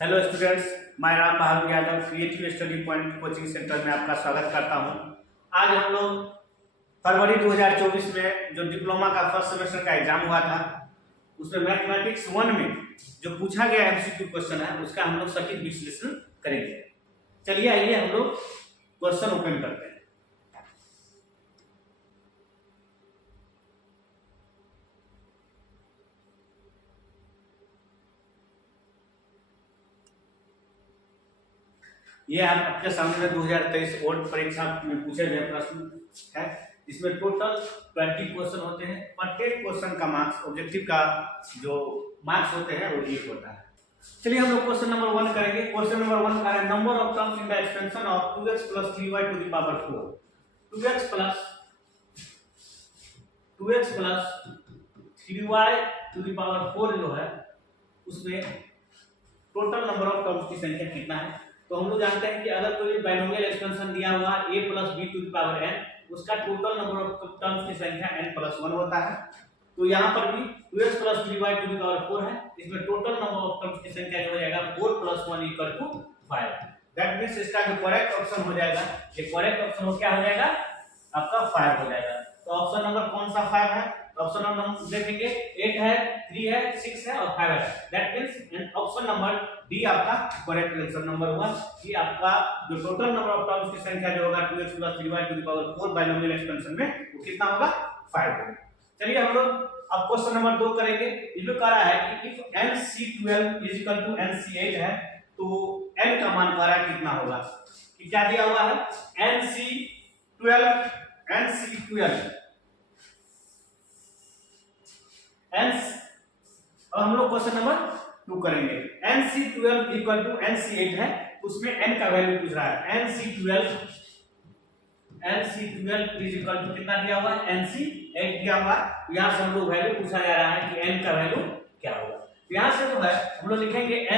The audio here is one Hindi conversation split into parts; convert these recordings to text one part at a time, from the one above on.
हेलो स्टूडेंट्स, मैं Ram Bahadur Yadav creative study point coaching centre में आपका स्वागत करता हूं। आज हम लोग फरवरी 2024 में जो डिप्लोमा का फर्स्ट सेमेस्टर का एग्जाम हुआ था उसमें मैथमेटिक्स 1 में जो पूछा गया एमसीक्यू क्वेश्चन है उसका हम लोग सटीक विश्लेषण करेंगे। चलिए आइए हम लोग क्वेश्चन ओपन करते हैं। ये आपके सामने 2023 बोर्ड परीक्षा में पूछे गए प्रश्न है। इसमें टोटल 20 क्वेश्चन होते हैं। प्रत्येक क्वेश्चन का मार्क्स ऑब्जेक्टिव का जो मार्क्स होते हैं वो 1 होता है। चलिए हम लोग क्वेश्चन नंबर 1 करेंगे। क्वेश्चन नंबर 1 का है number of terms in the expansion of 2x + 3y to the power 4। 2x + 3y to the power 4 जो है उसमें टोटल नंबर ऑफ टर्म्स की संख्या कितना है। तो हम लोग जानते हैं कि अगर कोई बाइनोमियल एक्सपेंशन दिया हुआ a + b to the power n, उसका टोटल नंबर ऑफ टर्म्स की संख्या n + 1 होता है। तो यहाँ पर भी 2x + 3y to the power 4 है। इसमें टोटल नंबर ऑफ टर्म्स की संख्या जो हो जाएगा 4 + 1 = 5। दैट मींस इसका जो करेक्ट ऑप्शन हो जाएगा, ये करेक्ट ऑप्शन हो क्या हो जाएगा आपका 5 हो जाएगा। तो ऑप्शन नंबर कौन सा 5 है? ऑप्शन नंबर हम देखेंगे 8 है, 3 है, 6 है और 5 है। That means option number D आपका करेक्ट आंसर नंबर 1 कि आपका जो टोटल नंबर ऑफ टर्म्स की संख्या जो होगा 2x + 3y to the power 4 binomial expansion में वो कितना होगा 5 होगा। चलिए हम लोग अब क्वेश्चन नंबर 2 करेंगे। ये जो कह रहा है कि इफ nc12 = nc8 है तो n का मान कह रहा है कितना होगा। कि क्या दिया हुआ है nc12 अब हम लोग क्वेश्चन नंबर 2 करेंगे। nc12 = nc8 है, उसमें n का वैल्यू पूछ रहा है। nc12 कितना दिया हुआ है nc8 दिया हुआ है। यहां से हम लोग वैल्यू पूछा जा रहा है कि n का वैल्यू क्या होगा। यहां से जो है हम लोग लिखेंगे n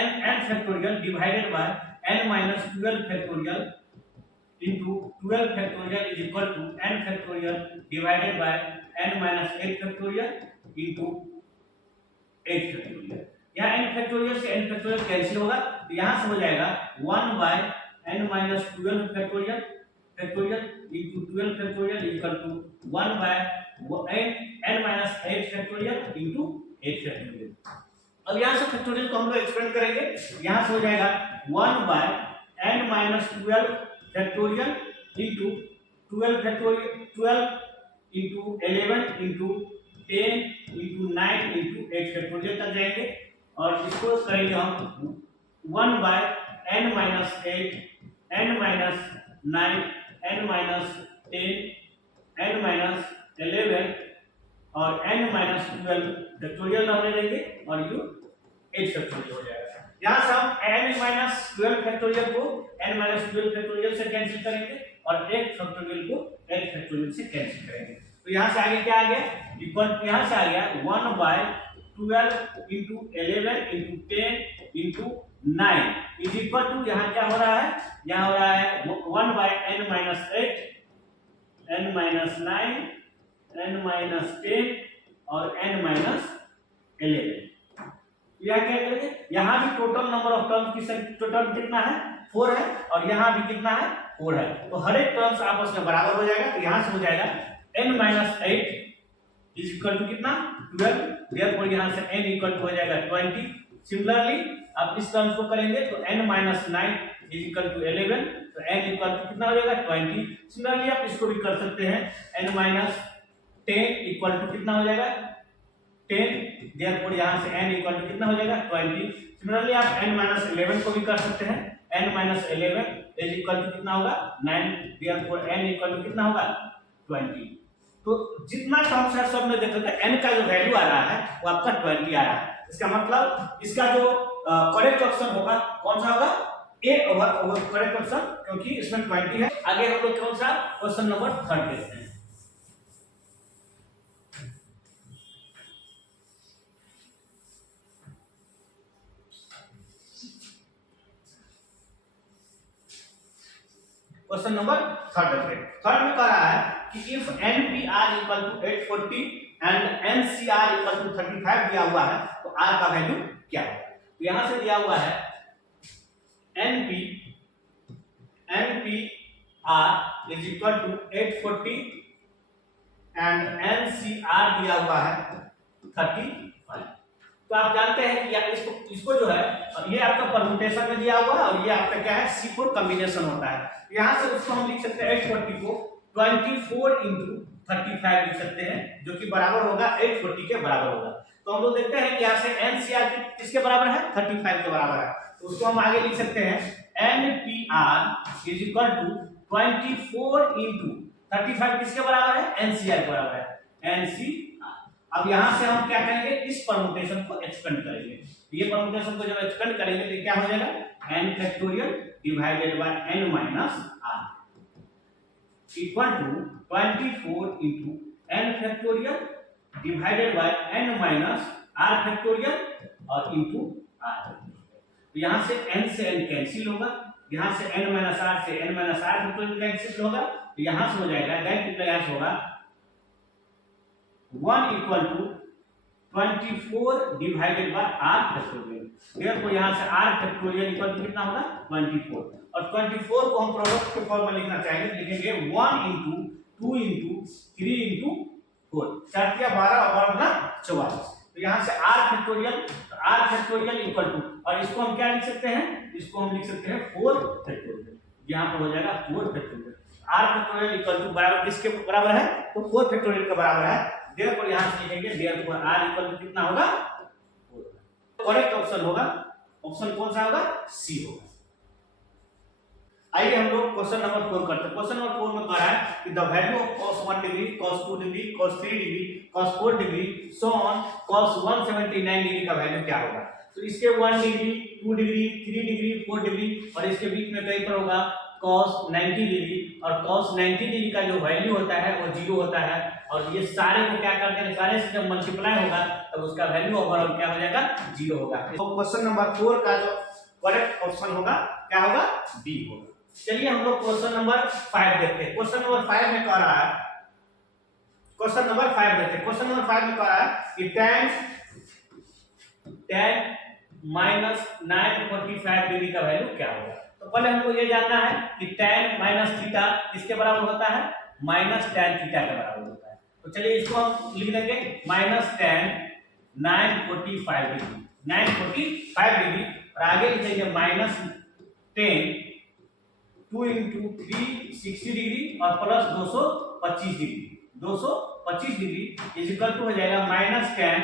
factorial divided by n - 12 factorial into 12 factorial is equal to n factorial divided by n - 8 factorial into 8 factorial। यहाँ n factorial से n factorial कैंसिल होगा तो यहाँ से हो जाएगा 1/n - 12 factorial into 12 factorial is equal to 1/n - 8 factorial into 8 factorial। अब यहाँ से factorial को हम लोग एक्सपेंड करेंगे। यहाँ से हो जाएगा 1/n - 12 factorial into 12 factorial 12 into 11 into 10 into 9 into 8 factorial तक जाएंगे और इसको करेंगे हम 1/n - 8 n - 9 n - 10 n - 11 और n - 12 फैक्टोरियल रहने देंगे और ये 8 फैक्टोरियल हो जाएगा। यहाँ से हम n - 12 फैक्टोरियल को n - 12 फैक्टोरियल से कैंसिल करेंगे और 8 फैक्टोरियल को 8 फैक्टोरियल से कैंसिल करेंगे। तो यहाँ से आगे क्या आ गया इक्वल, यहाँ से आ गया 1/12 into 11 into 10 into 9 is equal to यहाँ क्या हो रहा है, यहाँ हो रहा है 1/n - 8 n - 9 n - 10 और n - 11। यहाँ क्या करेंगे, यहाँ भी टोटल नंबर ऑफ टर्म्स की टोटल कितना है 4 है और यहाँ भी कितना है 4 है। तो हर एक टर्म्स आपस में बराबर हो जाएगा। तो यहाँ से हो जाएगा n - 8 इज इक्वल टू कितना 12। देयरफॉर यहाँ से n इक्वल टू हो जाएगा 20। सिमिलरली आप इस टर्म्स को करेंगे तो n - 9 इज इक्वल टू 11। तो n इक्वल टू कितना हो जाएगा 20। सिमिलरली आप इसको भी कर सकते हैं n - 10 इक्वल टू कितना हो जाएगा 10। देयरफॉर यहाँ से n इक्वल टू कितना हो जाएगा 20। सिमिलरली आप n - 11 को भी कर सकते हैं। n - 11 इज इक्वल टू कितना होगा 9। देयरफॉर n इक्वल टू कितना होगा 20। तो जितना टर्म्स है सब में देख लेते हैं n का जो वैल्यू आ रहा है वो आपका 20 आ रहा है। इसका मतलब इसका जो करेक्ट ऑप्शन होगा कौन सा होगा ए होगा करेक्ट ऑप्शन, क्योंकि इसमें 20 है। आगे हम लोग कौन सा क्वेश्चन नंबर 3 देखते हैं। क्वेश्चन नंबर 3 में कह रहा है कि इफ NPR = 840 एंड NCR = 35 दिया हुआ है तो R का वैल्यू क्या होगा। तो यहां से दिया हुआ है NPR is equal to 840 and NCR दिया हुआ है 35। तो आप जानते हैं कि इसको जो है, ये आपका परम्यूटेशन में दिया हुआ है और ये आपका क्या है, C4 कॉम्बिनेशन होता है। यहां से उसको हम लिख सकते हैं 840 को 24 into 35 लिख सकते हैं, जो कि बराबर होगा 840 के बराबर होगा। तो हम लोग देखते हैं कि यहाँ से NCR किसके बराबर है, 35 के बराबर है। तो उसको हम आगे लिख सकते हैं NPR is equal to 24 into 35 किसके बराबर है, NCR के बराबर है, NCR। अब यहां से हम क्या करेंगे, इस परम्यूटेशन को एक्सपेंड करेंगे। ये परम्यूटेशन को जब एक्सपेंड करेंगे तो क्या हो जाएगा, n factorial divided by n minus r equal to 24 into n factorial divided by n minus r factorial और इनटू r। तो यहां से n कैंसिल होगा, यहां से n माइनस r से n minus r factorial cancel होगा, तो यहां से हो जाएगा दैट इक्वल्स होगा 1 equal to 24 divided by r factorial. देखो यहां से r फैक्टोरियल इक्वल टू कितना होगा, 24। और 24 को हम प्रोडक्ट के फॉर्म में लिखना चाहेंगे, लिखेंगे 1 into 2 into 3 into 4, 4 या 12 और अपना 44। तो यहां से r फैक्टोरियल इक्वल टू, और इसको हम क्या लिख सकते हैं, इसको हम लिख सकते हैं 4 फैक्टोरियल। यहां पर हो जाएगा 4 factorial. r factorial equal to बराबर किसके बराबर है, तो 4 फैक्टोरियल के बराबर है। देयरफॉर यहां से लिखेंगे देयरफॉर r इक्वल टू कितना होगा, 4। करेक्ट ऑप्शन होगा, ऑप्शन कौन सा होगा, सी होगा। आइए हम लोग क्वेश्चन नंबर 4 करते हैं। क्वेश्चन नंबर 4 में कह रहा है कि the value of cos 1 degree, cos 2 degree, cos 3 degree, cos 4 degree, so on cos 179 degree का वैल्यू क्या होगा। तो इसके 1 डिग्री, 2 डिग्री, 3 डिग्री, 4 डिग्री और इसके बीच में कहीं पर होगा cos 90 डिग्री, और cos 90 डिग्री का जो वैल्यू होता है वो 0 होता है। और ये सारे को क्या करते हैं, सारे से जब मल्टीप्लाई होगा तब उसका वैल्यू ओवरऑल क्या हो जाएगा, 0 होगा। तो क्वेश्चन नंबर 4 का जो करेक्ट ऑप्शन होगा क्या होगा, बी होगा। चलिए हम लोग क्वेश्चन नंबर 5 देखते हैं। क्वेश्चन नंबर 5 में कह रहा है, क्वेश्चन नंबर 5 देखते हैं। क्वेश्चन नंबर 5 में कह रहा है कि tan माइनस 945 डिग्री का वैल्यू क्या होगा। तो पहले हमको ये जानना है कि tan माइनस थीटा किसके बराबर होता है, माइनस tan थीटा के बराबर होता है। तो चलिए इसको हम लिख देंगे माइनस tan 945 डिग्री, 945 डिग्री, और आगे लिखेंगे माइनस 10 2 into 360 डिग्री और plus 225 degree, 225 degree is equal to हो जाएगा minus tan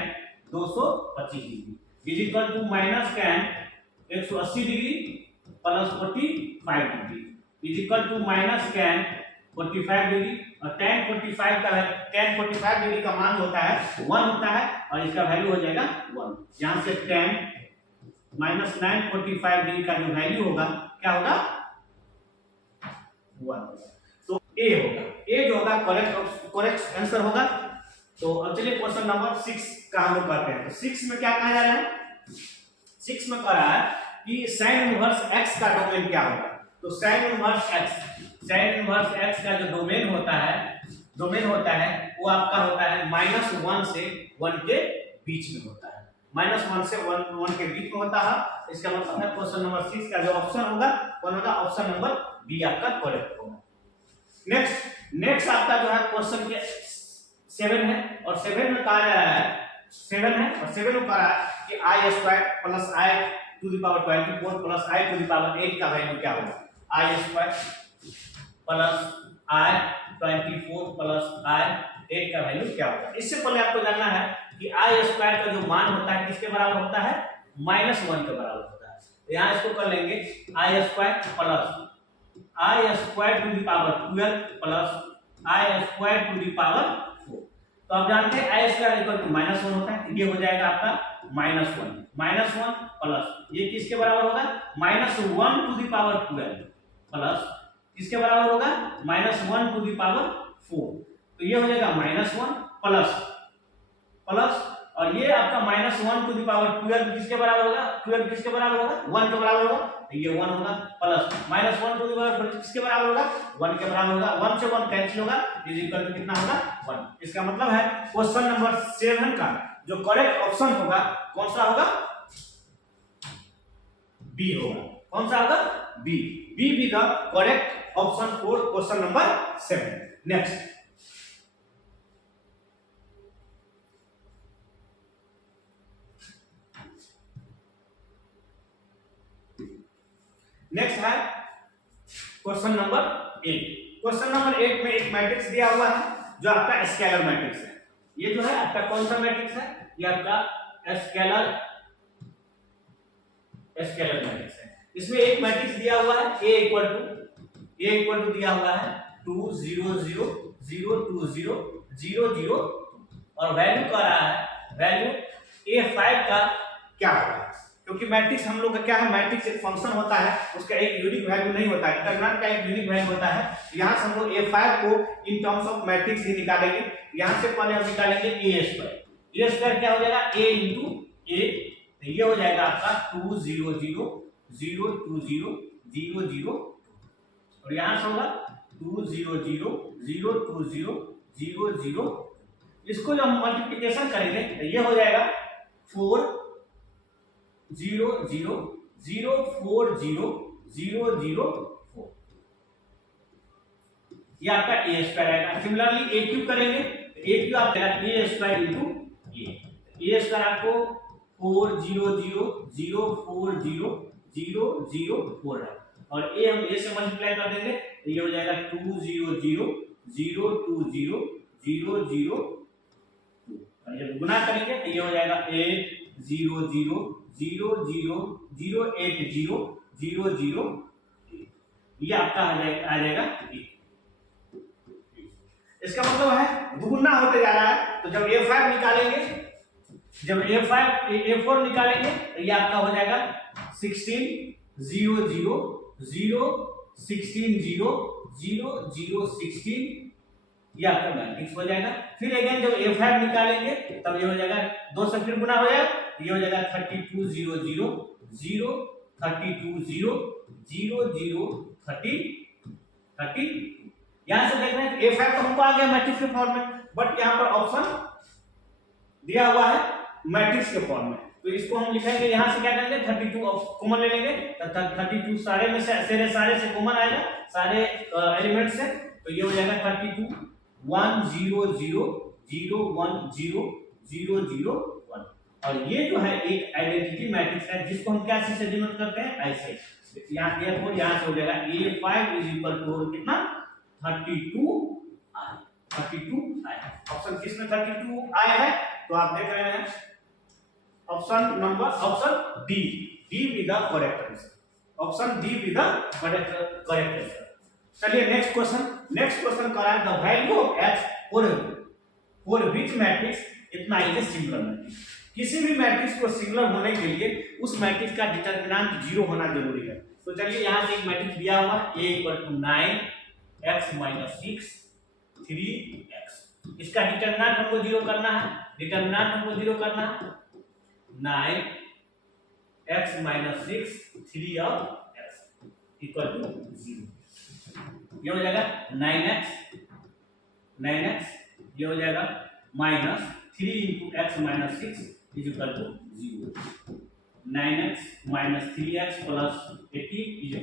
225 degree is equal to minus tan 180 degree plus 45 degree is equal to minus tan 45 degree. और tan 45 डिग्री का मान होता है 1 होता है और इसका वैल्यू हो जाएगा 1। यहां से tan माइनस 945 डिग्री का जो वैल्यू होगा क्या होगा, 1। तो ए होगा, ए जो होगा करेक्ट आंसर होगा। तो अब चलिए क्वेश्चन नंबर 6 का हम लोग करते हैं। तो 6 में क्या कहा जा रहा है, 6 में कह रहा है कि sin इनवर्स x का डोमेन क्या होगा। तो sin इनवर्स x का जो डोमेन होता है वो आपका होता है -1 से 1 के बीच में होता है, -1 से 1 के बीच में होता है। इसका मतलब है क्वेश्चन नंबर 6 का जो ऑप्शन होगा वो होगा ऑप्शन नंबर बी आपका करेक्ट होगा। नेक्स्ट आपका जो है क्वेश्चन के 7 है, और 7 में कहा जा रहा है 7 है और 7 में कहा है कि i² plus i to the power 24 plus i to the power 8 का वैल्यू क्या होगा। i² plus i 24 plus i 8 का वैल्यू क्या होगा। इससे पहले आपको जानना है कि i² का जो मान होता है किसके बराबर होता है, -1 के बराबर होता है। तो यहां इसको कर लेंगे i² plus i² to the power 12 plus i² to the power 4। तो आप जानते हैं i² इक्वल टू -1 होता है, ये हो जाएगा आपका -1 प्लस ये किसके बराबर होगा, -1 टू द पावर 12 प्लस किसके बराबर होगा, -1 टू द पावर 4। तो ये हो जाएगा -1 प्लस और ये आपका -1 टू द पावर 12 किसके बराबर होगा, 12 किसके बराबर होगा, 1 के बराबर होगा। तो ये 1 होगा प्लस -1 टू द पावर किसके बराबर होगा, 1 के बराबर होगा। 1 से 1 कैंसिल होगा, इज इक्वल टू कितना होगा, 1। इसका मतलब है क्वेश्चन नंबर 7 का जो करेक्ट ऑप्शन होगा कौन सा होगा, बी होगा। कौन सा होगा? B. B be the correct option for question number 7। Next है क्वेश्चन नंबर 8। क्वेश्चन नंबर 8 में एक मैट्रिक्स दिया हुआ है जो आपका स्केलर मैट्रिक्स है। ये जो है आपका कौन सा मैट्रिक्स है? ये आपका स्केलर मैट्रिक्स है। इसमें एक मैट्रिक्स दिया हुआ है a इक्वल टू दिया हुआ है 2 0 0 0 2 0 0 0 और वैल्यू का रहा है वैल्यू a5 का क्या होगा? क्योंकि मैट्रिक्स हम लोग का क्या है, मैट्रिक्स एक फंक्शन होता है, उसका एक यूनिक वैल्यू नहीं होता है, डिटरमिनेंट का एक यूनिक वैल्यू होता है। यहाँ से हम लोग a5 को इन टर्म्स ऑफ मैट्रिक्स ही निकालेंगे। यहाँ से पहले हम निकालेंगे a स्क्वायर क्या हो जाएगा? a इंटू a, तो ये हो जाएगा आपका 2 0 0 0 2 0 0 0 और यहाँ से होगा 2 0 0 0 2 0 0 0। इसको जब हम मल्टीप्लिकेशन करेंगे तो ये हो जाएगा 4 0 0 0 4 0 0 0 4। ये आपका a स्क्वायर आएगा। सिमिलरली a क्यूब करेंगे तो a क्यूब आपका a square into a square आपको 4 0 0 0 4 0 0 0 4 है और a हम a से मल्टीप्लाई कर देंगे तो ये हो जाएगा 2 0 0 0 2 0 0 0 2 और जब गुना करेंगे तो ये हो जाएगा 8 0 0 0 0 0 8 0 0 0। ये आपका आ जाएगा इसका मतलब है दुगुना होते जा रहा है। तो जब a5 निकालेंगे, जब a4 निकालेंगे तो ये आपका हो जाएगा 16 0 0 0 16 0 0 0 16। ये आपका मैट्रिक्स हो जाएगा। फिर अगेन जब a5 निकालेंगे तब ये हो जाएगा 2 से फिर गुना हो जाएगा, ये हो जाएगा 32 0 0 0 32 0 0 0 30 30। यहां से देख रहे हैं a5 तो हमको आ गया मैट्रिक्स के फॉर्म में, बट यहां पर ऑप्शन दिया हुआ है मैट्रिक्स के फॉर्म में, तो इसको हम लिखेंगे यहां से क्या करेंगे 32 कॉमन ले लेंगे। 32 सारे में से कॉमन आएगा, सारे एलिमेंट से, तो ये हो जाएगा 32 1 0 0 0 1 0 0 0 1। और ये जो है एक आइडेंटिटी मैट्रिक्स है जिसको हम क्या से डिनोट करते हैं? ऐसे। यहाँ यहाँ से हो जाएगा a5 इज इक्वल टू कितना? 32 आया। ऑप्शन किसमें 32 आया है? तो आप देख रहे हैं option D with the correct answer. Option D with the correct answer. चलिए नेक्स्ट क्वेश्चन कह रहा है the value of x for which matrix इतना इज सिंगुलर मैट्रिक्स। किसी भी मैट्रिक्स को सिंगुलर होने के लिए उस मैट्रिक्स का डिटरमिनेंट 0 होना जरूरी है। तो चलिए यहां से एक मैट्रिक्स दिया हुआ a = 9 x - 6 3x। इसका डिटरमिनेंट हमको 0 करना है। 9 x - 6 3 और x = 0। ये हो जाएगा 9x, ये हो जाएगा -3 × x - 6 = 0। 9x - 3x + 80 =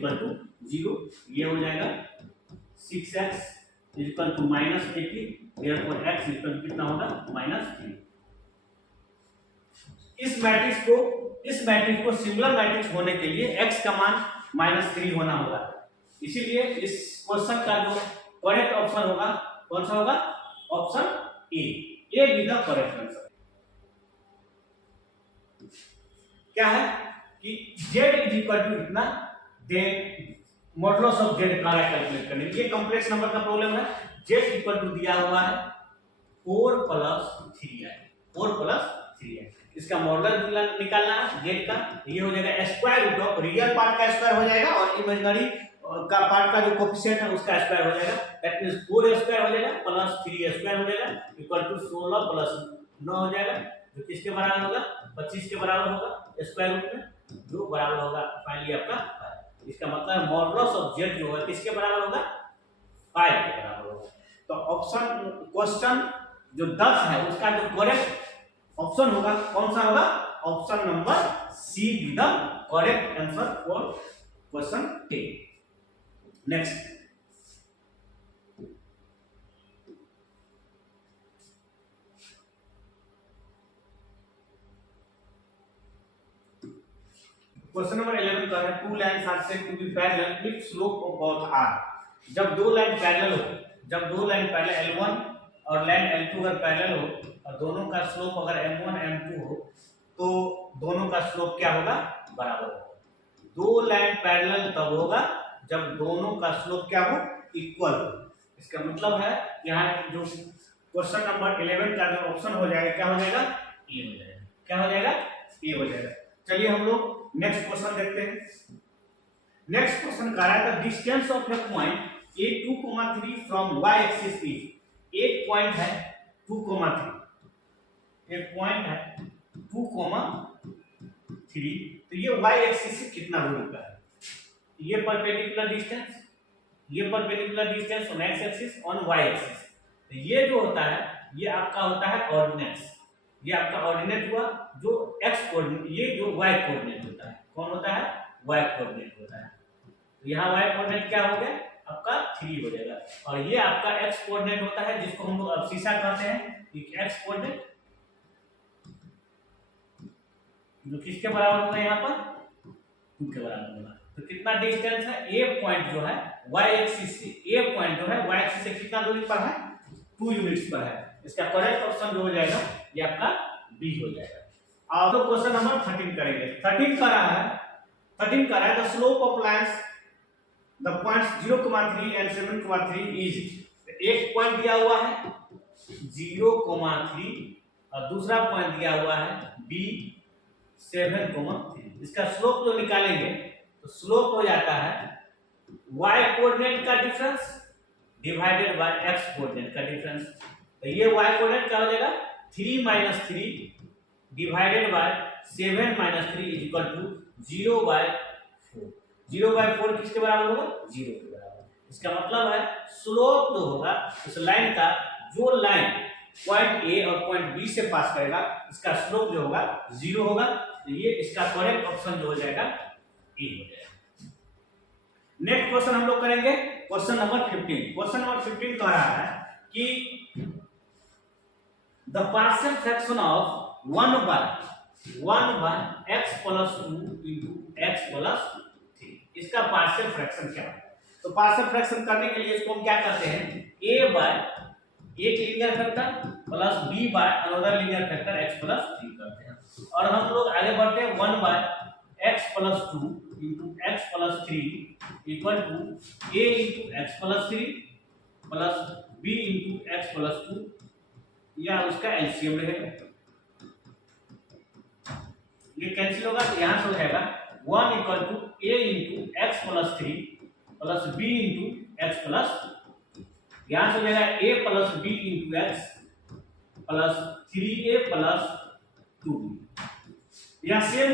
0। ये हो जाएगा 6x = -80, therefore x कितना होगा? -3। इस मैट्रिक्स को सिंगुलर मैट्रिक्स होने के लिए x का मान -3 होना होगा। इसीलिए इस क्वेश्चन का जो करेक्ट ऑप्शन होगा कौन सा होगा? Option A with the correct answer. क्या है कि z कितना? देन मॉडुलस ऑफ z का कैलकुलेट करने। ये कॉम्प्लेक्स नंबर का प्रॉब्लम है। z दिया हुआ है 4 + 3i, 4 + 3i। इसका मॉडुलस निकालना है z का। ये हो जाएगा square root of real part का स्क्वायर हो जाएगा और इमेजिनरी का पार्ट का जो कोएफिशिएंट है उसका स्क्वायर हो जाएगा। दैट मींस 4 स्क्वायर हो जाएगा प्लस 3 स्क्वायर हो जाएगा = 16 + 9 हो जाएगा, जो किसके बराबर होगा? 25 के बराबर होगा स्क्वायर रूट में, जो बराबर होगा फाइनली आपका 5। इसका मतलब है मॉडुलस ऑफ z जो है किसके बराबर होगा? 5 के बराबर होगा। तो ऑप्शन क्वेश्चन जो 10 है उसका जो करेक्ट ऑप्शन होगा कौन सा होगा? Option number C with the correct answer for question 10। Next, question number 11 का है two lines are said to be parallel if slope of both are. जब दो लाइन पैरेलल हो, जब दो लाइन पैरेलल L1 और लाइन L2 अगर पैरेलल हो और दोनों का स्लोप अगर M1 M2 हो तो दोनों का स्लोप क्या होगा? बराबर होगा। दो लाइन पैरेलल तब होगा जब दोनों का स्लोप क्या हो? इक्वल हो। इसका मतलब है यहाँ जो क्वेश्चन नंबर 11 का जो ऑप्शन हो जाएगा क्या हो जाएगा? ए हो जाएगा। क्या हो जाएगा? ए हो जाएगा। चलिए हम लोग नेक्स्ट क्वेश्चन देखते हैं। नेक्स्ट क्वेश्चन कह रहा है the distance of A point A2, 3 from y axis is. एक पॉइंट है 2, 3, एक पॉइंट है 2, 3, तो ये y एक्सिस से कितना दूर का है? ये परपेंडिकुलर डिस्टेंस, ये perpendicular distance on x axis on y axis. तो ये जो होता है ये आपका होता है ऑर्डिनेट्स। ये आपका ऑर्डिनेट हुआ जो x कोऑर्डिनेट, ये जो y कोऑर्डिनेट होता है। कौन होता है? y कोऑर्डिनेट होता है। तो यहाँ y कोऑर्डिनेट क्या हो गया? आपका 3 हो जाएगा। और ये आपका x कोऑर्डिनेट होता है जिसको हम लोग अब्सिसा कहते हैं। x कोऑर्डिनेट जो किसके बराबर होगा? यहाँ पर 2 के बराबर होगा। तो कितना डिस्टेंस है? a पॉइंट जो है y एक्सिस से, a पॉइंट जो है y एक्सिस से कितना दूरी पर है? 2 यूनिट्स पर है। इसका करेक्ट ऑप्शन जो हो जाएगा ये आपका बी हो जाएगा। अब तो क्वेश्चन नंबर 13 करेंगे। 13 का रहा है the slope of lines the points 0, 3 and 7, 3 is. एक पॉइंट दिया हुआ है 0, 3 और दूसरा पॉइंट दिया हुआ है b 7, 3। इसका स्लोप जो निकालेंगे तो स्लोप हो जाता है y कोऑर्डिनेट का difference divided by x coordinate का डिफरेंस। तो ये y कोऑर्डिनेट क्या हो जाएगा? 3 - 3 divided by 7 - 3 is equal to 0/4। 0/4 किसके बराबर होगा? 0 के बराबर। इसका मतलब है स्लोप जो होगा इस लाइन का, जो लाइन पॉइंट A और पॉइंट B से पास करेगा इसका स्लोप जो होगा 0 होगा। तो ये इसका करेक्ट ऑप्शन जो हो जाएगा ए हो जाएगा। नेक्स्ट क्वेश्चन हम लोग करेंगे क्वेश्चन नंबर 15। क्वेश्चन नंबर 15 कह रहा है कि the partial fraction of 1/(x + 2) * x + 3। इसका पार्शियल फ्रैक्शन क्या है? तो पार्शियल फ्रैक्शन करने के लिए इसको हम क्या करते हैं? एक linear factor plus b by another linear factor x + 3 करते हैं। और हम लोग आगे बढ़ते हैं 1/(x + 2) * x + 3 = a * x + 3 plus b * x + 2 या उसका एलसीएम रहेगा। ये कैंसिल होगा तो यहां से हो जाएगा 1 = a * x + 3 plus b * x + 2। यहां से हो जाएगा a + b * x plus 3a + 2b। यहां सेम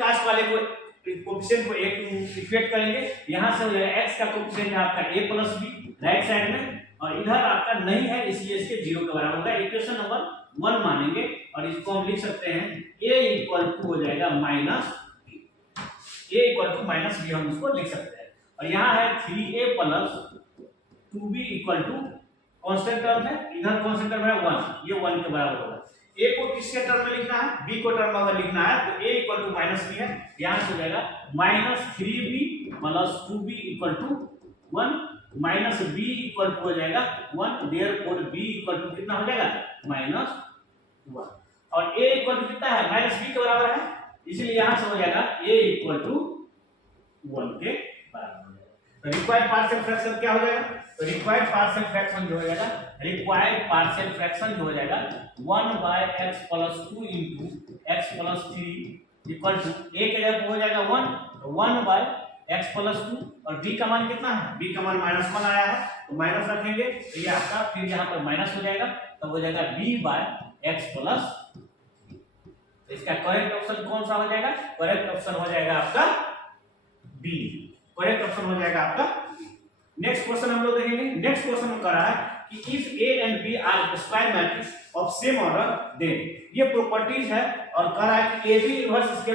कास्ट वाले को कोएफिशिएंट को एक इक्वेट करेंगे। यहां से हो जाएगा x का कोएफिशिएंट है आपका a + b राइट साइड में, और इधर आपका नहीं है इसलिए इसके 0 के बराबर होगा। इक्वेशन नंबर 1 मानेंगे और इसको हम लिख सकते हैं a = हो जाएगा -b। a = -b हम इसको लिख सकते हैं। और यहाँ है 3a + 2b = कांस्टेंट टर्म है, इधर कांस्टेंट टर्म है 1, ये 1 के बराबर होगा। a को किसके टर्म में लिखना है? b को टर्म में अगर लिखना है तो a = -b है। यहाँ से हो जाएगा -3b + 2b = 1 minus b equal to हो जाएगा 1। देयरफॉर b इक्वल टू कितना हो जाएगा? -1। और a इक्वल टू कितना है? -b के बराबर है, इसलिए यहां से हो जाएगा a इक्वल टू 1 के बराबर हो जाएगा। तो रिक्वायर्ड पार्शियल फ्रैक्शन क्या हो जाएगा? तो रिक्वायर्ड पार्शियल फ्रैक्शन जो हो जाएगा, रिक्वायर्ड पार्शियल फ्रैक्शन जो हो जाएगा 1/(x + 2) * x + 3 equal to a के जगह हो जाएगा 1, तो 1/(x + 2) और b का मान कितना है? b का मान -1 आया है तो माइनस रखेंगे तो ये आपका फिर यहाँ पर माइनस हो जाएगा, तब हो जाएगा b/(x + 3। तो इसका करेक्ट ऑप्शन कौन सा हो जाएगा? करेक्ट ऑप्शन हो जाएगा आपका बी। करेक्ट ऑप्शन हो जाएगा आपका। नेक्स्ट क्वेश्चन हम लोग देखेंगे। नेक्स्ट क्वेश्चन में कह रहा है कि if a and b are square matrix of same order then, ये प्रॉपर्टीज है और कह रहा है कि a b इनवर्स इसके a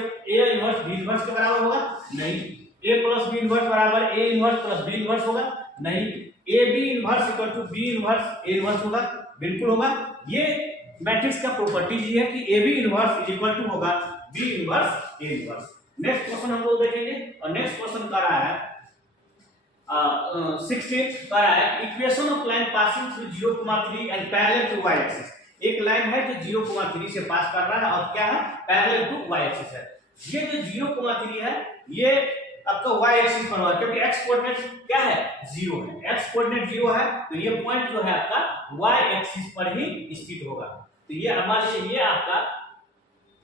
इनवर्स b इनवर्स के बराबर होगा नहीं, ए प्लस बी इनवर्स बराबर A inverse plus B inverse होगा? नहीं, A B inverse equal to B inverse A inverse होगा? बिल्कुल होगा। ये मैट्रिक्स का प्रॉपर्टीज ये है कि A B inverse is equal to होगा B inverse A inverse. Next question हम लोग देखेंगे और नेक्स्ट क्वेश्चन कर रहा है 16 कर रहा है equation of line passing through 0,3 and parallel to y axis. एक लाइन है जो 0,3 से पास कर रहा है और क्या है, पैरेलल टू y एक्सिस है। ये जो 0,3 है ये आपका y एक्सिस पर होगा क्योंकि x कोऑर्डिनेट क्या है, 0 है। x कोऑर्डिनेट 0 है तो ये पॉइंट जो है आपका y एक्सिस पर ही स्थित होगा। तो ये हमारे लिए ये आपका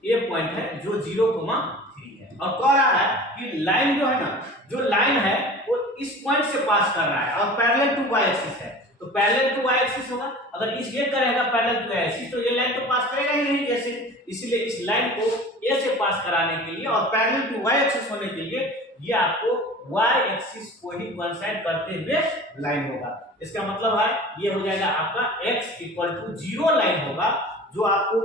ये पॉइंट है जो 0,3 है और कह रहा है कि लाइन जो है ना, जो लाइन है वो इस पॉइंट से पास कर रहा है और पैरेलल टू y एक्सिस है। तो पैरेलल टू y एक्सिस होगा, अगर इस ये करेगा पैरेलल टू y एक्सिस तो ये लाइन तो पास करेगा ही नहीं जैसे, इसलिए इस लाइन को a से पास कराने के लिए और पैरेलल टू y एक्सिस होने के लिए ये आपको y एक्सिस को ही कोइंसाइड करते हुए लाइन होगा। इसका मतलब है ये हो जाएगा आपका x इक्वल टू 0 लाइन होगा जो आपको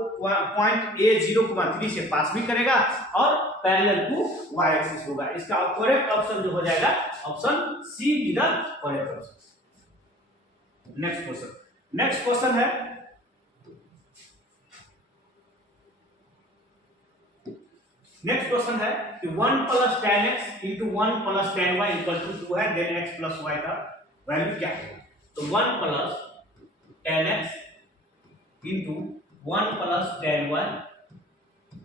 पॉइंट a 0,3 से पास भी करेगा और पैरेलल टू y एक्सिस होगा। इसका करेक्ट ऑप्शन जो हो जाएगा option C is the correct option. Next question है कि 1 plus tan x into 1 plus tan y equal to 2 है, देन x प्लस y का वैल्यू क्या होगा? तो 1 plus tan x into 1 plus tan y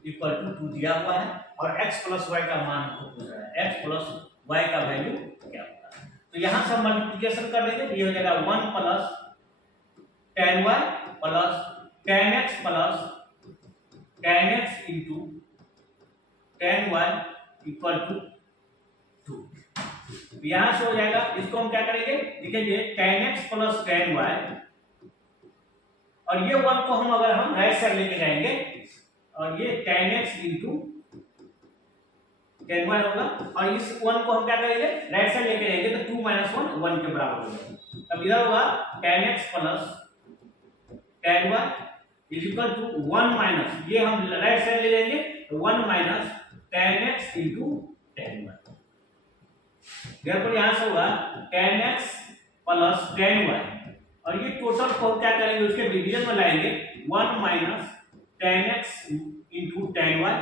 equal to 2 दिया हुआ है और x प्लस y का मान हमको पूछ रहा है, x प्लस y का वैल्यू क्या होगा? तो यहां से मल्टीप्लिकेशन कर देंगे तो ये हो जाएगा 1 plus tan y plus tan x plus tan x into tan y equal to 2। यहां से हो जाएगा, इसको हम क्या करेंगे, लिखेंगे tan x plus tan y और ये 1 को हम अगर हम राइट साइड लेके जाएंगे और ये tan x into tan y होगा और इस 1 को हम क्या करेंगे, राइट साइड लेके जाएंगे तो 2 - 1 1 के बराबर हो जाएगा। अब इधर होगा tan x plus tan y is equal to 1 minus, ये हम राइट साइड ले जाएंगे तो 1 minus tan x into tan y। देखो यहां से होगा tan x plus tan y और ये टोटल को क्या करेंगे, उसके डिवीजन में लाएंगे 1 minus tan x into tan y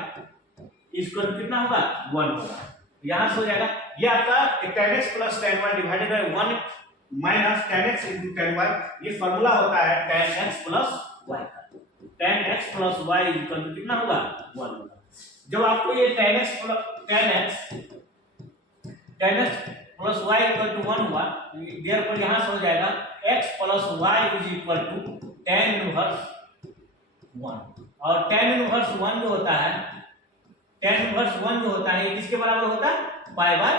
इसको कितना होगा, 1 होगा। यहां से हो जाएगा ये आपका tan x plus tan y divided by 1 minus tan x into tan y। ये फार्मूला होता है tan x प्लस y का। tan x plus y equal to कितना होगा, 1 होगा। जब आपको ये tan x plus y equal to 1 हुआ, देयरफॉर यहां से हो जाएगा x plus y is equal to tan inverse 1 और tan इनवर्स 1 जो होता है, tan इनवर्स 1 जो होता है ये किसके बराबर होता है, पाई बाय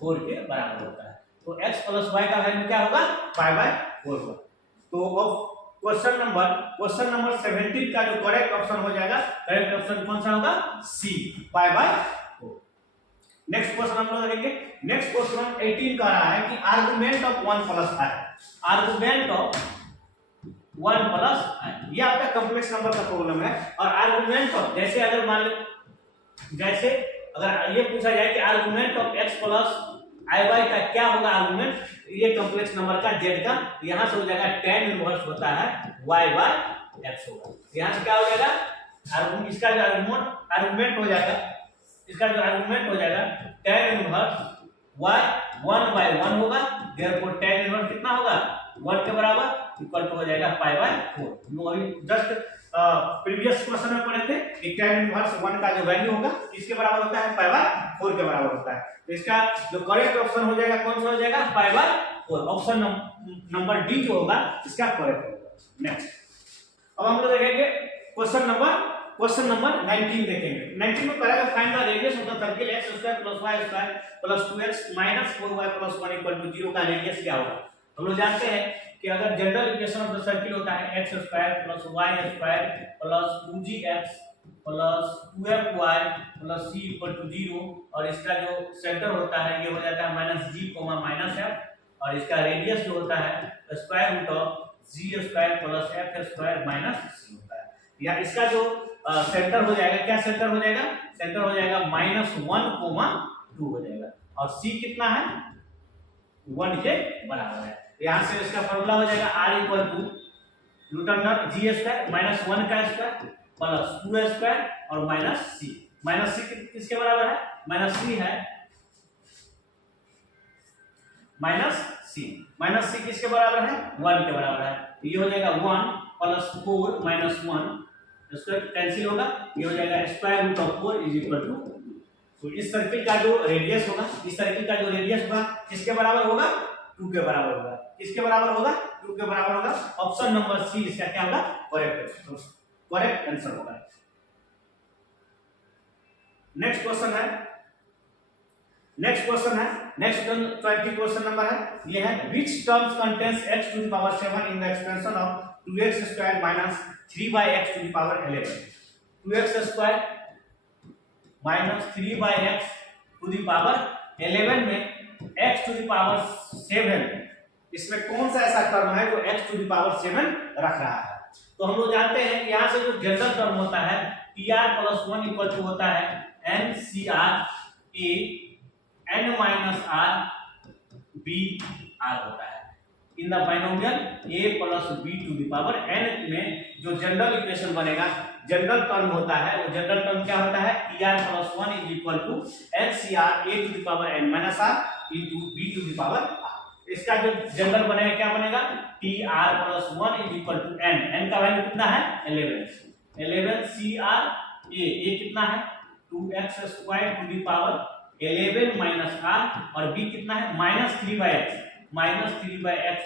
4 के बराबर होता है। तो x प्लस y का वैल्यू क्या होगा, पाई बाय 4 होगा। तो अब क्वेश्चन नंबर 17 का जो करेक्ट ऑप्शन हो जाएगा, करेक्ट ऑप्शन कौन सा होगा, सी, पाई बाय 4। नेक्स्ट क्वेश्चन हम लोग देखेंगे। नेक्स्ट क्वेश्चन 18 का रहा है कि argument of 1 plus i, argument of 1 plus i, ये आपका कॉम्प्लेक्स नंबर का प्रॉब्लम है। और आर्गुमेंट ऑफ, जैसे अगर मान लो, जैसे अगर ये पूछा जाए कि argument of x plus i y का क्या होगा आर्गुमेंट, ये कॉम्प्लेक्स नंबर का z का, यहां से हो जाएगा tan इनवर्स होता है y बाय x होगा। यहां से क्या हो जाएगा, आर्गुमेंट, इसका जो आर्गुमेंट हो जाएगा, इसका जो आर्गुमेंट हो जाएगा tan इनवर्स y 1 बाय 1 होगा, देयरफॉर tan इनवर्स कितना होगा, 1 के बराबर इक्वल टू हो जाएगा पाई बाय 4। नो अभी जस्ट प्रीवियस क्वेश्चन में पढ़े थे कि tan इनवर्स 1 का जो वैल्यू होगा किसके बराबर होता है, पाई बाय 4 के बराबर होता है। तो इसका जो करेक्ट ऑप्शन हो जाएगा कौन सा हो जाएगा, pi by 4। Option number D जो होगा इसका करेक्ट होगा। नेक्स्ट अब हम लोग देखेंगे क्वेश्चन नंबर 19 देखेंगे। 19 में करेगा find the radius of the circle x² + y² + 2x - 4y + 1 = 0 का रेडियस क्या होगा। हम लोग जानते हैं कि अगर general equation of the circle होता है x² + y² + 2gx + 2fy + c = 0 और इसका जो सेंटर होता है ये हो जाता है -g, -f और इसका रेडियस जो होता है √g² + f² - c होता है। या इसका जो सेंटर हो जाएगा, क्या सेंटर हो जाएगा, सेंटर हो जाएगा -1, 2 हो जाएगा और c कितना है 1 के बराबर है। तो यहाँ से इसका फॉर्मूला हो जाएगा r equal to root under g square minus 1 का स्क्वायर प्लस 2 स्क्वायर और माइनस c किसके बराबर है माइनस c किसके बराबर है 1 के बराबर है। तो ये हो जाएगा 1 प्लस 4 माइनस 1 स्क्वायर कैंसिल होगा, ये हो जाएगा square root of 4 is equal to. तो इस सर्किल का जो रेडियस होगा किसके बराबर होगा 2 के बराबर होगा। किसके बराबर होगा 2 के बराबर होगा। ऑप्शन नंबर सी इसका क्या होगा करेक्ट आंसर होगा। नेक्स्ट क्वेश्चन है नेक्स्ट 20 क्वेश्चन नंबर है। ये है which terms contains x to the power 7 in the expansion of 2x square minus 3x to the power 11। 2x square minus 3x to the power 11 में x to the power 7 इसमें कौन सा ऐसा टर्म है जो x to the power 7 रख रहा है। तो हम लोग जानते हैं कि यहाँ से जो जनरल टर्म होता है pr + 1 इक्वल टू होता है ncr a n minus r b r होता है। In the binomial a plus b to the power n में जो जनरल इक्वेशन बनेगा जनरल टर्म होता है वो जनरल टर्म क्या होता है pr + 1 is equal to ncr a to the power n minus r into b to the power r। इसका जो जनरल बनेगा क्या बनेगा pr + 1 is equal to n का वैल्यू कितना है 11 cr a कितना है 2x square to the power 11 minus r और b कितना है -3x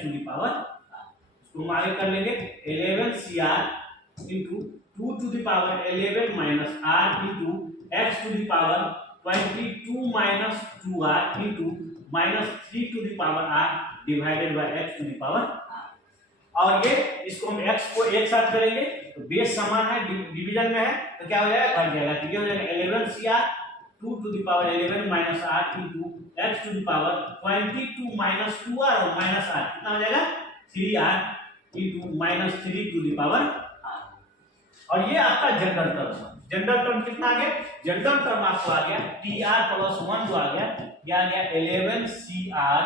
to the power r। इसको हम आगे कर लेंगे 11 cr into 2 to the power 11 minus r into x to the power 22 minus 2r into -3 to the power r divided by x to the power r। और ये इसको हम x को एक साथ करेंगे तो बेस समान है डिवीजन में है तो क्या हो जाएगा घट जाएगा। तो ये हो जाएगा 11 cr 2 to the power 11 minus r into x to the power 22 minus 2r और minus r कितना हो जाएगा 3r into minus 3 to the power r। और ये आपका जनरल टर्म कितना आ गया जनरल टर्म आपको आ गया tr + 1 जो आ गया ये आ गया 11 cr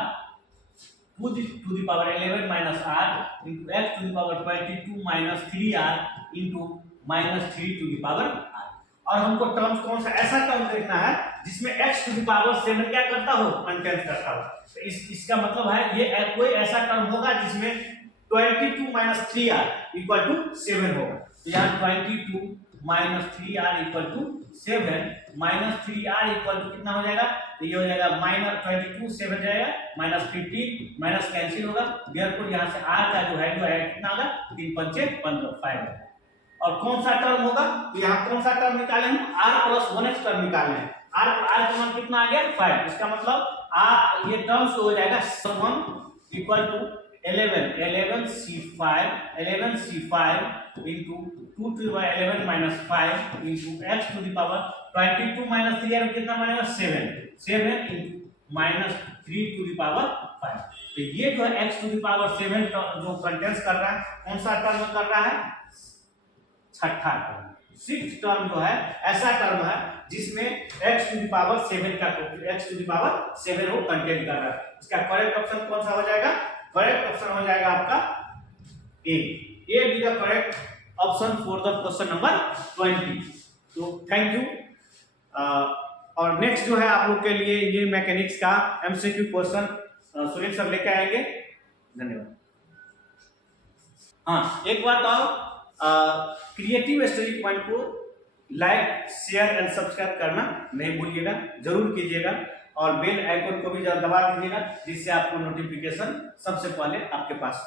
2 to the power 11 minus r into x to the power 22 minus 3r into minus 3 to the power r। और हमको टर्म्स कौन सा ऐसा टर्म देखना है जिसमें x टू द पावर 7 क्या करता हो कंटेन करता हो। तो इसका मतलब है ये कोई ऐसा टर्म होगा जिसमें 22 माइनस 3r इक्वल टू 7 होगा। तो यहाँ 22 minus 3r equal to 7 minus 3r equal to कितना हो जाएगा तो ये हो जाएगा -22 7 जाएगा -15 माइनस कैंसिल होगा। देयरफॉर यहाँ से r का जो वैल्यू है कितना होगा 3 5 5 और कौन सा टर्म होगा तो यहाँ कौन सा टर्म निकाले हम r + 1x टर्म निकाले हैं। r का मान कितना आ गया 5। इसका मतलब r ये टर्म्स हो जाएगा 1 equal to 11 c5 into 2 to the power 11 minus 5 into x to the power 22 minus 3 r कितना बनेगा 7 into minus 3 to the power 5। तो ये जो है x to the power 7 जो कंटेंस कर रहा है कौन सा टर्म कर रहा है छठा टर्म। 6th टर्म जो है ऐसा टर्म है जिसमें x टू द पावर 7 का x टू द पावर 7 वो कंटेन कर रहा है। इसका करेक्ट ऑप्शन कौन सा हो जाएगा करेक्ट ऑप्शन हो जाएगा आपका A B the correct option for the question number 20। तो थैंक यू। और नेक्स्ट जो है आप लोग के लिए ये मैकेनिक्स का एमसीक्यू क्वेश्चन सुनील सर लेके आएंगे। धन्यवाद। हाँ एक बात और क्रिएटिव स्टडी पॉइंट को लाइक शेयर एंड सब्सक्राइब करना नहीं भूलिएगा जरूर कीजिएगा और बेल आइकन को भी दबा दीजिएगा जिससे आपको नोटिफिकेशन सबसे पहले आपके पास